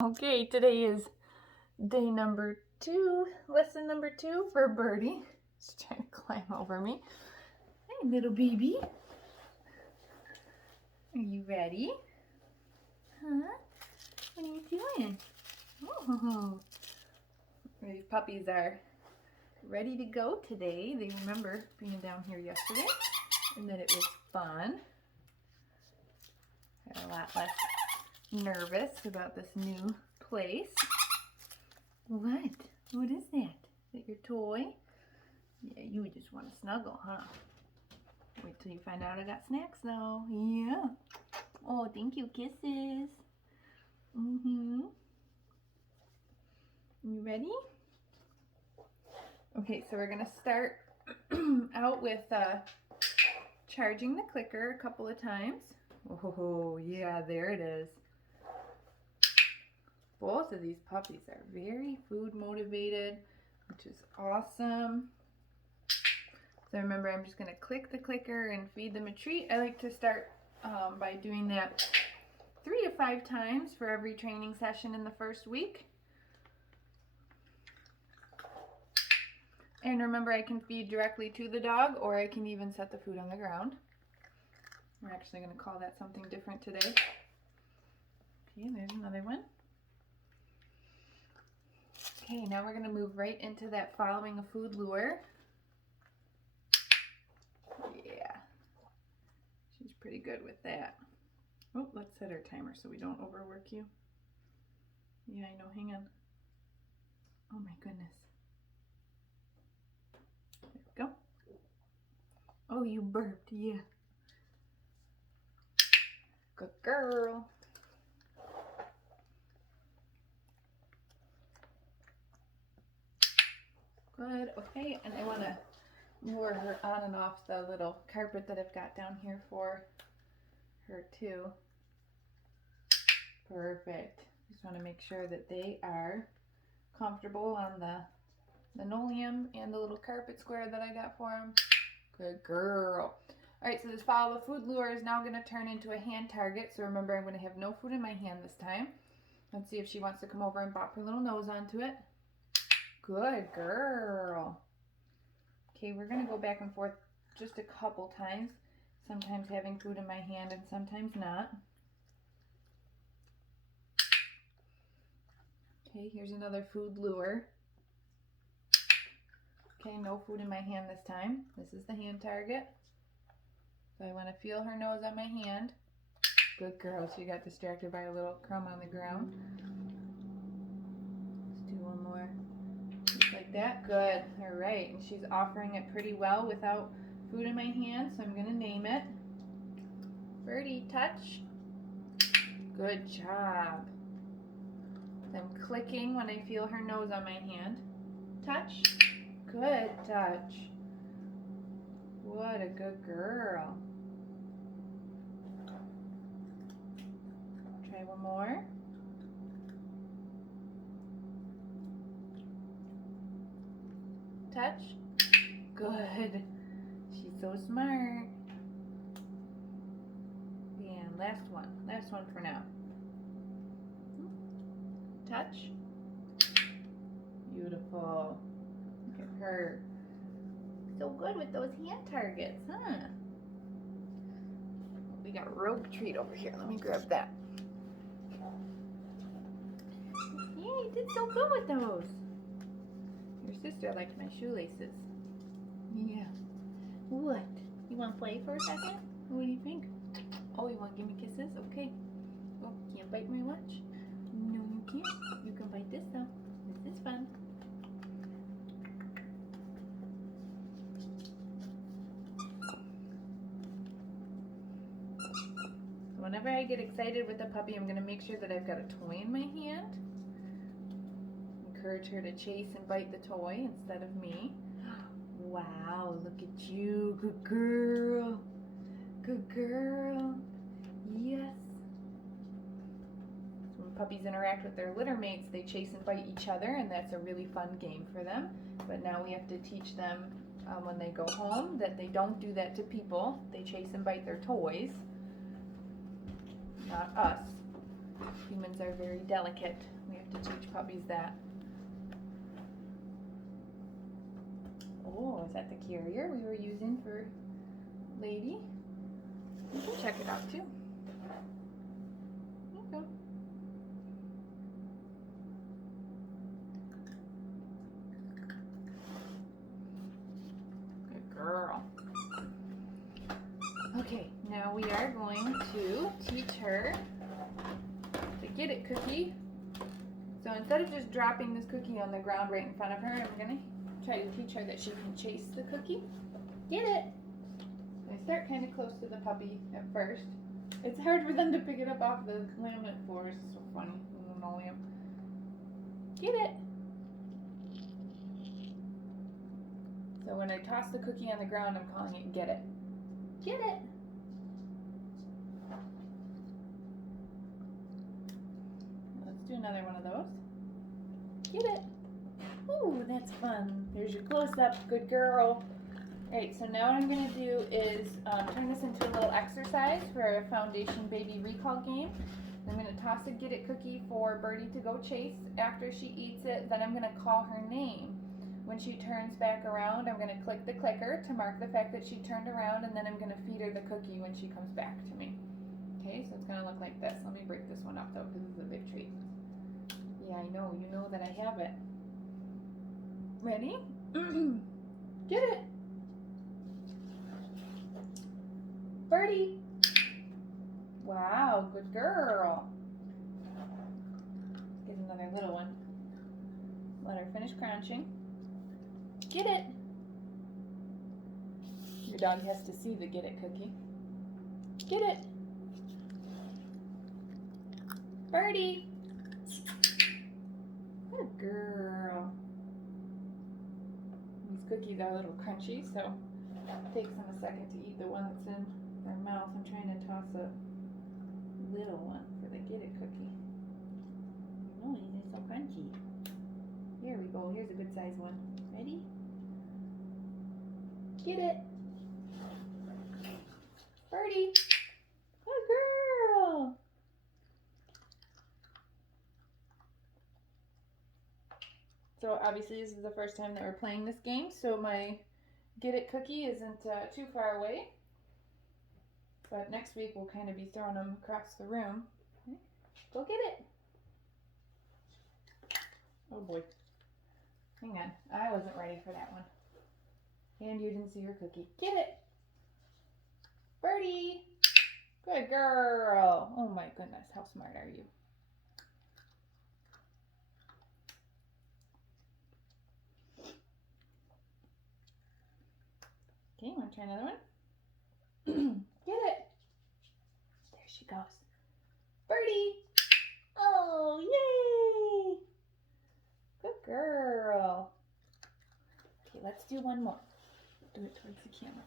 Okay, today is day number 2, lesson number 2 for Birdie. She's trying to climb over me. Hey, little baby. Are you ready? Huh? What are you doing? Oh, these puppies are ready to go today. They remember being down here yesterday and that it was fun. They're a lot less nervous about this new place. What? What is that? Is that your toy? Yeah, you just want to snuggle, huh? Wait till you find out I got snacks though. Yeah. Oh, thank you. Kisses. You ready? Okay, so we're going to start out with charging the clicker a couple of times. Oh, yeah, there it is. Both of these puppies are very food motivated, which is awesome. So remember, I'm just going to click the clicker and feed them a treat. I like to start by doing that 3 to 5 times for every training session in the first week. And remember, I can feed directly to the dog, or I can even set the food on the ground. We're actually going to call that something different today. Okay, there's another one. Okay, now we're going to move right into that following a food lure. Yeah, she's pretty good with that. Oh, let's set our timer so we don't overwork you. Yeah, I know, hang on. Oh my goodness. There we go. Oh, you burped, yeah. Good girl. Good, okay, and I want to lure her on and off the little carpet that I've got down here for her too. Perfect. Just want to make sure that they are comfortable on the linoleum and the little carpet square that I got for them. Good girl. Alright, so this follow the food lure is now going to turn into a hand target. So remember, I'm going to have no food in my hand this time. Let's see if she wants to come over and bop her little nose onto it. Good girl. Okay, we're going to go back and forth just a couple times. Sometimes having food in my hand and sometimes not. Okay, here's another food lure. Okay, no food in my hand this time. This is the hand target. So I want to feel her nose on my hand. Good girl. She got distracted by a little crumb on the ground. Let's do one more. Just like that. Good. All right. And she's offering it pretty well without food in my hand, so I'm going to name it. Birdie, touch. Good job. I'm clicking when I feel her nose on my hand. Touch. Good touch. What a good girl. Try one more. Touch. Good. She's so smart. And last one. Last one for now. Touch. Beautiful. Look at her. So good with those hand targets, huh? We got a rope treat over here. Let me grab that. Yeah, you did so good with those. Your sister liked my shoelaces. Yeah. What? You want to play for a second? What do you think? Oh, you want to give me kisses? Okay. Oh, can't bite my watch? No, you can't. You can bite this though. This is fun. Whenever I get excited with a puppy, I'm going to make sure that I've got a toy in my hand. Encourage her to chase and bite the toy instead of me. Wow, look at you. Good girl. Good girl. Yes. So when puppies interact with their litter mates, they chase and bite each other, and that's a really fun game for them. But now we have to teach them when they go home that they don't do that to people. They chase and bite their toys, not us. Humans are very delicate. We have to teach puppies that. Oh, is that the carrier we were using for Lady? You can check it out too. There you go. Good girl. Okay, now we are going to teach her the Get It cookie. So instead of just dropping this cookie on the ground right in front of her, I'm going to try to teach her that she can chase the cookie. Get it! I start kind of close to the puppy at first. It's hard for them to pick it up off the laminate floor. It's so funny. Linoleum. Get it! So when I toss the cookie on the ground, I'm calling it Get It. Get it! Let's do another one of those. Get it! Ooh, that's fun. There's your close-up. Good girl. Alright, so now what I'm going to do is turn this into a little exercise for a foundation baby recall game. I'm going to toss a Get It cookie for Birdie to go chase. After she eats it, then I'm going to call her name. When she turns back around, I'm going to click the clicker to mark the fact that she turned around, and then I'm going to feed her the cookie when she comes back to me. Okay, so it's going to look like this. Let me break this one up though, because this is a big treat. Yeah, I know. You know that I have it. Ready? Get it! Birdie! Wow, good girl. Get another little one. Let her finish crunching. Get it! Your dog has to see the Get It cookie. Get it! Birdie! Good girl. These cookies are a little crunchy, so it takes them a second to eat the one that's in their mouth. I'm trying to toss a little one for the Get It cookie. No, these are so crunchy. Here we go. Here's a good size one. Ready? Get it! Birdie! Good girl! So obviously this is the first time that we're playing this game, so my Get It cookie isn't too far away. But next week we'll kind of be throwing them across the room. Go get it! Oh boy. Hang on, I wasn't ready for that one. And you didn't see your cookie. Get it! Birdie! Good girl! Oh my goodness, how smart are you? Okay, want to try another one? Get it! There she goes. Birdie! Oh, yay! Good girl. Okay, let's do one more. Do it towards the camera.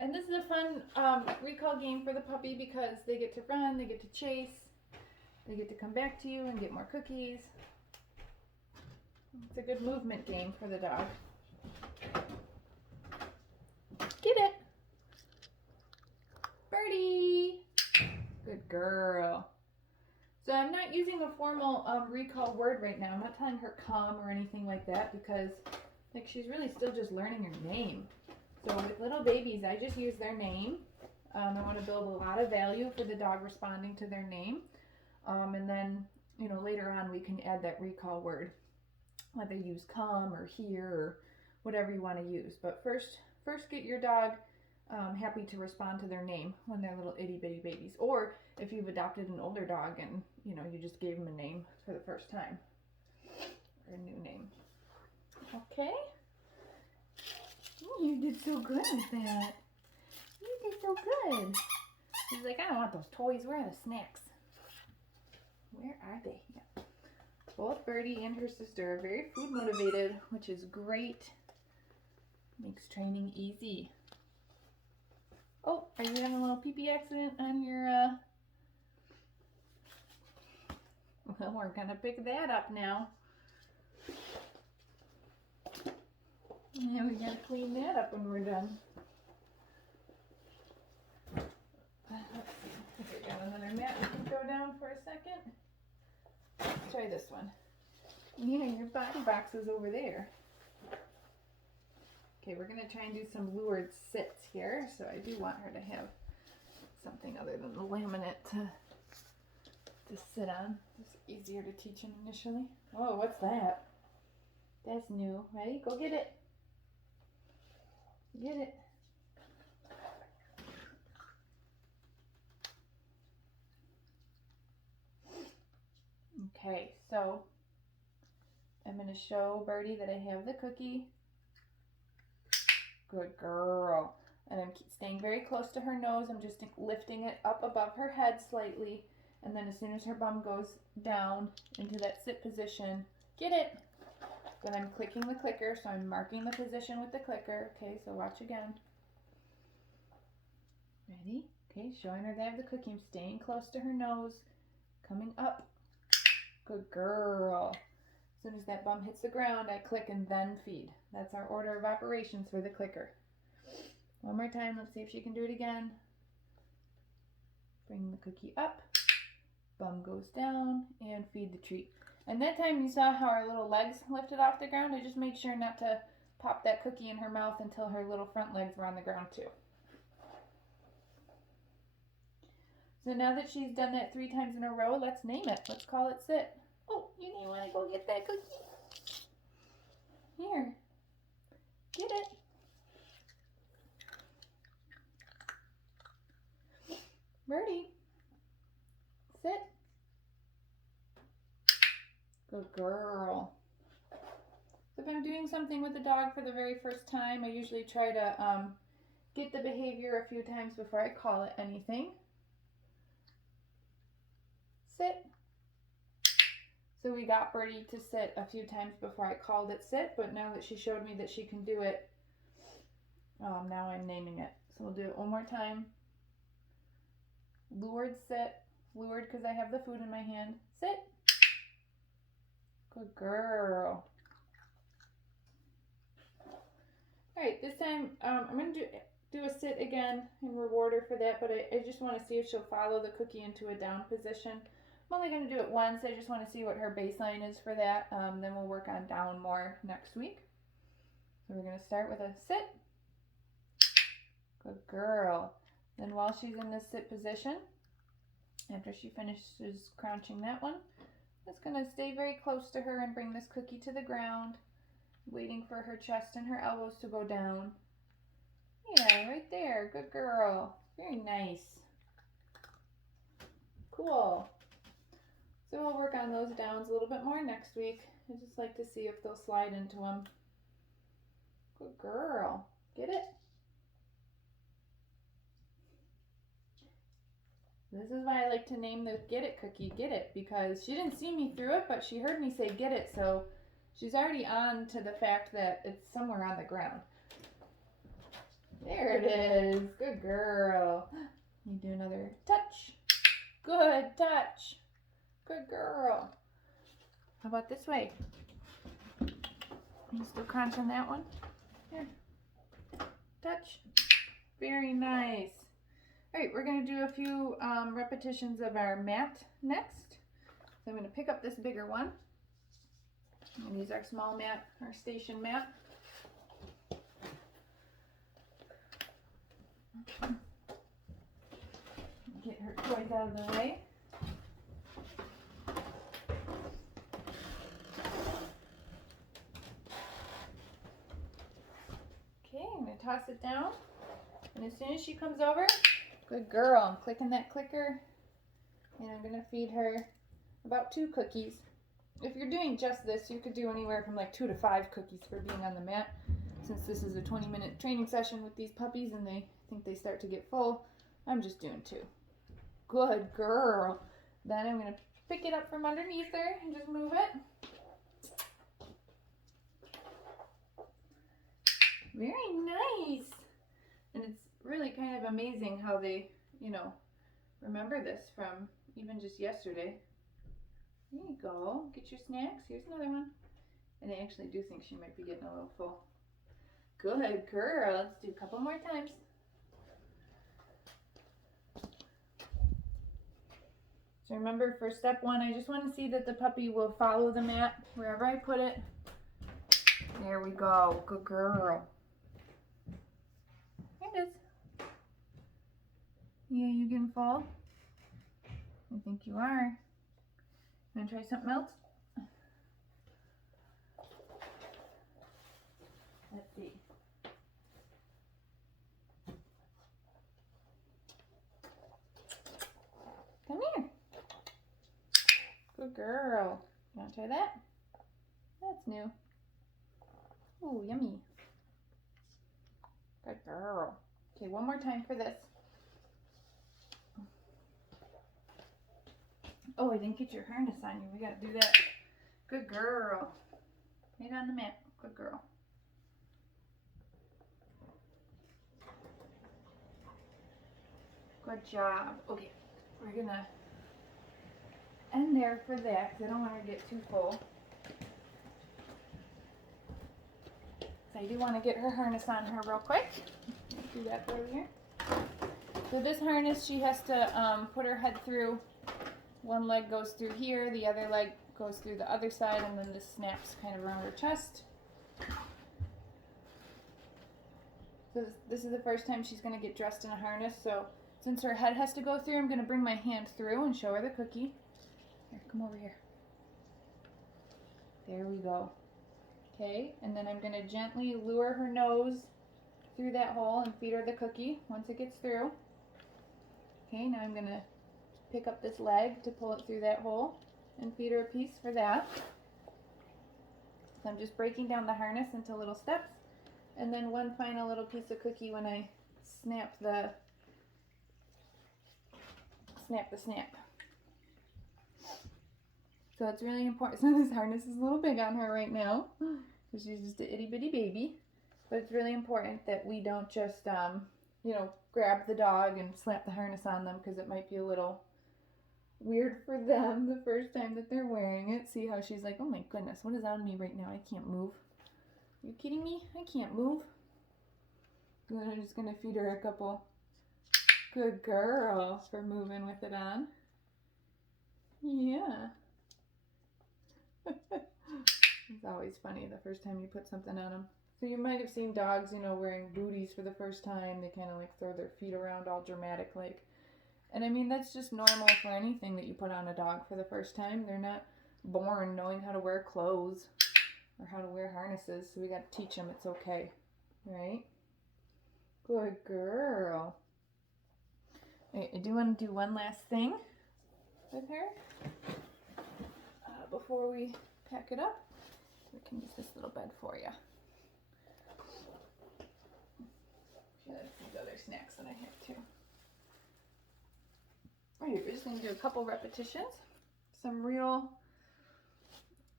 And this is a fun recall game for the puppy because they get to run, they get to chase, they get to come back to you and get more cookies. It's a good movement game for the dog. Get it! Birdie! Good girl. So I'm not using a formal recall word right now. I'm not telling her come or anything like that because like she's really still just learning her name. So with little babies, I just use their name. I want to build a lot of value for the dog responding to their name. And then, you know, later on we can add that recall word. Whether you use come or here or whatever you want to use. But first get your dog happy to respond to their name when they're little itty bitty babies. Or if you've adopted an older dog and, you know, you just gave them a name for the first time. Or a new name. Okay. Ooh, you did so good with that. You did so good. She's like, I don't want those toys. Where are the snacks? Where are they? Yeah. Both Birdie and her sister are very food motivated, which is great. Makes training easy. Oh, are you having a little pee-pee accident on your, Well, we're gonna pick that up now. And we gotta clean that up when we're done. Let's see. Here we go. want another mat we can throw down for a second? Let's try this one. Yeah, your body box is over there. Okay, we're going to try and do some lured sits here. So I do want her to have something other than the laminate to sit on. It's easier to teach him initially. Oh, what's that? That's new. Ready? Go get it. Get it. Okay, so I'm going to show Birdie that I have the cookie. Good girl. And I'm staying very close to her nose. I'm just lifting it up above her head slightly. And then as soon as her bum goes down into that sit position, get it. Then I'm clicking the clicker, so I'm marking the position with the clicker. Okay, so watch again. Ready? Okay, showing her that I have the cookie. I'm staying close to her nose, coming up. Good girl. As soon as that bum hits the ground, I click and then feed. That's our order of operations for the clicker. One more time. Let's see if she can do it again. Bring the cookie up. Bum goes down and feed the treat. And that time you saw how our little legs lifted off the ground. I just made sure not to pop that cookie in her mouth until her little front legs were on the ground too. So now that she's done that 3 times in a row, let's name it. Let's call it sit. Oh, you didn't want to go get that cookie? Here. Get it. Birdie. Sit. Good girl. So if I'm doing something with the dog for the very first time, I usually try to get the behavior a few times before I call it anything. Sit. So we got Birdie to sit a few times before I called it sit, but now that she showed me that she can do it, now I'm naming it. So we'll do it one more time. Lured sit. Lured because I have the food in my hand. Sit. Good girl. Alright, this time I'm going to do a sit again and reward her for that, but I just want to see if she'll follow the cookie into a down position. I'm only going to do it once. I just want to see what her baseline is for that. Then we'll work on down more next week. So we're going to start with a sit. Good girl. Then while she's in this sit position, after she finishes crunching that one, just going to stay very close to her and bring this cookie to the ground, waiting for her chest and her elbows to go down. Yeah, right there. Good girl. Very nice. Cool. So we'll work on those downs a little bit more next week. I just like to see if they'll slide into them. Good girl. Get it? This is why I like to name the Get It cookie Get It, because she didn't see me through it, but she heard me say get it, so she's already on to the fact that it's somewhere on the ground. There it is. Good girl. You do another touch. Good touch. Good girl. How about this way? You still crunching that one? Here. Touch. Very nice. Alright, we're going to do a few repetitions of our mat next. So I'm going to pick up this bigger one and use our small mat, our station mat. Get her toys out of the way. Okay, I'm going to toss it down. And as soon as she comes over, good girl, I'm clicking that clicker. And I'm going to feed her about 2 cookies. If you're doing just this, you could do anywhere from like 2 to 5 cookies for being on the mat. Since this is a 20-minute training session with these puppies and they think they start to get full, I'm just doing 2. Good girl. Then I'm going to pick it up from underneath her and just move it. Very nice. And it's really kind of amazing how they, remember this from even just yesterday. There you go. Get your snacks. Here's another one. And I actually do think she might be getting a little full. Good girl. Let's do a couple more times. So remember, for step 1, I just want to see that the puppy will follow the mat wherever I put it. There we go. Good girl. There it is. Yeah, you can fall? I think you are. Want to try something else? Let's see. Come here. Good girl. You want to try that? That's new. Ooh, yummy. Good girl. Okay, one more time for this. Oh, I didn't get your harness on you. We got to do that. Good girl. Right on the mat. Good girl. Good job. Okay, we're going to end there for that because I don't want her to get too full. So I do want to get her harness on her real quick. Do that earlier. So this harness, she has to put her head through. One leg goes through here, the other leg goes through the other side, and then this snaps kind of around her chest. So this is the first time she's going to get dressed in a harness, so since her head has to go through, I'm going to bring my hand through and show her the cookie. Here, come over here. There we go. Okay, and then I'm going to gently lure her nose through that hole and feed her the cookie once it gets through. Okay, now I'm going to pick up this leg to pull it through that hole and feed her a piece for that. So I'm just breaking down the harness into little steps, and then one final little piece of cookie when I snap the snap. So it's really important. So this harness is a little big on her right now because she's just a itty bitty baby, but it's really important that we don't just you know, grab the dog and slap the harness on them, because it might be a little weird for them the first time that they're wearing it. See how she's like, oh my goodness, what is on me right now? I can't move. Are you kidding me? I can't move. And then I'm just going to feed her a couple. Good girl for moving with it on. Yeah. It's always funny the first time you put something on them. So you might have seen dogs, you know, wearing booties for the first time. They kind of like throw their feet around all dramatic like. And I mean, that's just normal for anything that you put on a dog for the first time. They're not born knowing how to wear clothes or how to wear harnesses. So we got to teach them it's okay, right? Good girl. Right, I do want to do one last thing with her before we pack it up. We can use this little bed for you. She has these other snacks that I have too. Alright, we're just going to do a couple repetitions. Some real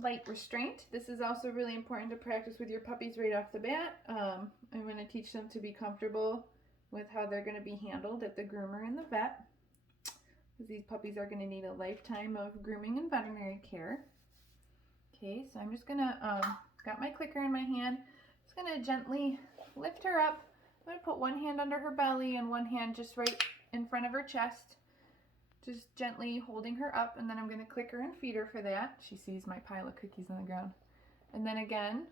light restraint. This is also really important to practice with your puppies right off the bat. I'm going to teach them to be comfortable with how they're going to be handled at the groomer and the vet, because these puppies are going to need a lifetime of grooming and veterinary care. Okay, so I'm just going to, got my clicker in my hand, just going to gently lift her up. I'm going to put one hand under her belly and one hand just right in front of her chest, just gently holding her up, and then I'm going to click her and feed her for that. She sees my pile of cookies on the ground. And then again,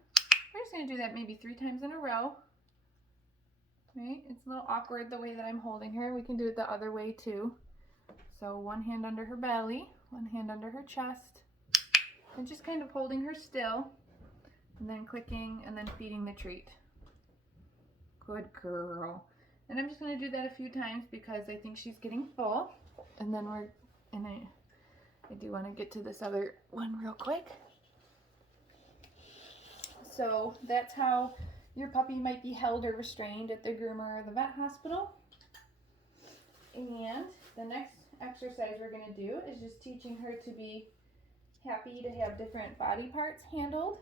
we're just going to do that maybe 3 times in a row. Right? It's a little awkward the way that I'm holding her. We can do it the other way too. So one hand under her belly, one hand under her chest, and just kind of holding her still, and then clicking and then feeding the treat. Good girl. And I'm just going to do that a few times because I think she's getting full. And then I do want to get to this other one real quick. So that's how your puppy might be held or restrained at the groomer or the vet hospital. And the next exercise we're going to do is just teaching her to be happy to have different body parts handled.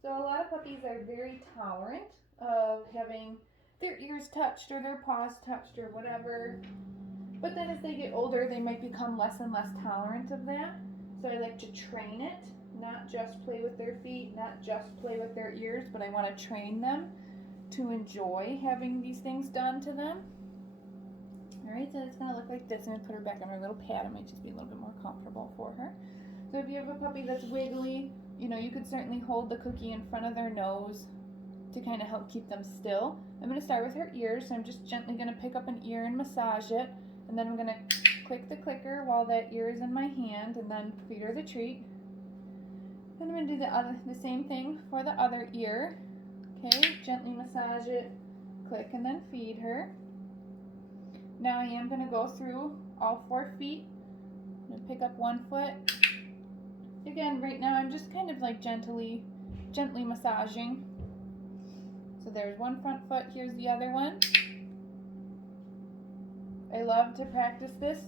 So a lot of puppies are very tolerant of having their ears touched or their paws touched or whatever. But then as they get older, they might become less and less tolerant of that. So I like to train it, not just play with their feet, not just play with their ears, but I want to train them to enjoy having these things done to them. Alright, so it's gonna look like this. I'm gonna put her back on her little pad. It might just be a little bit more comfortable for her. So if you have a puppy that's wiggly, you know, you could certainly hold the cookie in front of their nose to kind of help keep them still. I'm going to start with her ears, so I'm just gently going to pick up an ear and massage it, and then I'm going to click the clicker while that ear is in my hand, and then feed her the treat. Then I'm going to do the same thing for the other ear. Okay, gently massage it, click, and then feed her. Now I am going to go through all 4 feet. I'm going to pick up one foot. Again, right now I'm just kind of like gently massaging. So there's one front foot, here's the other one. I love to practice this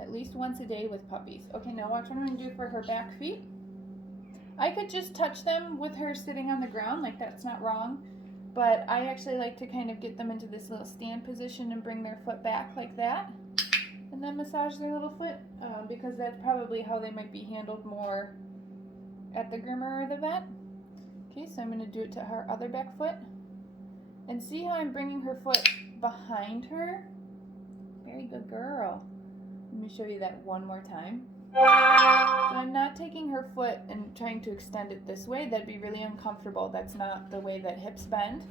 at least once a day with puppies. Okay, now watch what I'm going to do for her back feet. I could just touch them with her sitting on the ground, like that's not wrong. But I actually like to kind of get them into this little stand position and bring their foot back like that. And then massage their little foot, because that's probably how they might be handled more at the groomer or the vet. Okay, so I'm going to do it to her other back foot. And see how I'm bringing her foot behind her? Very good girl. Let me show you that one more time. So I'm not taking her foot and trying to extend it this way. That'd be really uncomfortable. That's not the way that hips bend.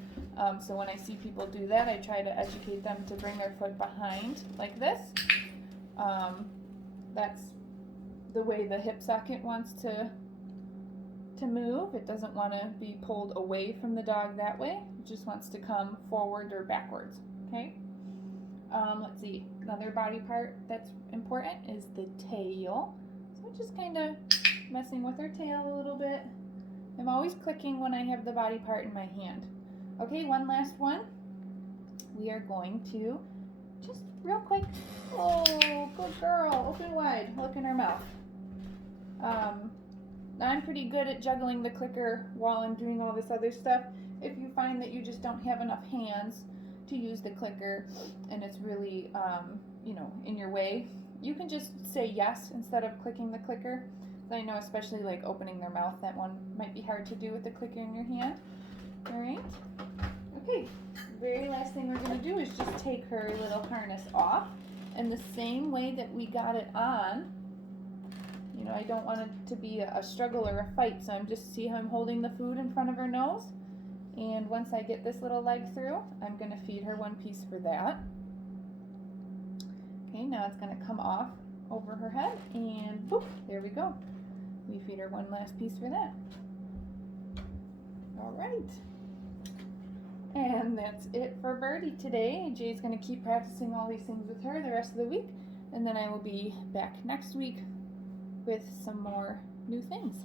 So when I see people do that, I try to educate them to bring their foot behind like this. That's the way the hip socket wants to move. It doesn't want to be pulled away from the dog that way. It just wants to come forward or backwards. Okay. Let's see. Another body part that's important is the tail. So just kind of messing with her tail a little bit. I'm always clicking when I have the body part in my hand. Okay, one last one. We are going to just real quick. Oh, good girl. Open wide. Look in her mouth. Now I'm pretty good at juggling the clicker while I'm doing all this other stuff. If you find that you just don't have enough hands to use the clicker and it's really, you know, in your way, you can just say yes instead of clicking the clicker. So I know especially like opening their mouth, that one might be hard to do with the clicker in your hand. All right. Okay. Very last thing we're going to do is just take her little harness off. And the same way that we got it on, you know, I don't want it to be a struggle or a fight, so I'm just, see how I'm holding the food in front of her nose? And once I get this little leg through, I'm going to feed her one piece for that. Okay, now it's going to come off over her head, and boop, there we go. We feed her one last piece for that. All right. And that's it for Birdie today. Jay's going to keep practicing all these things with her the rest of the week, and then I will be back next week with some more new things.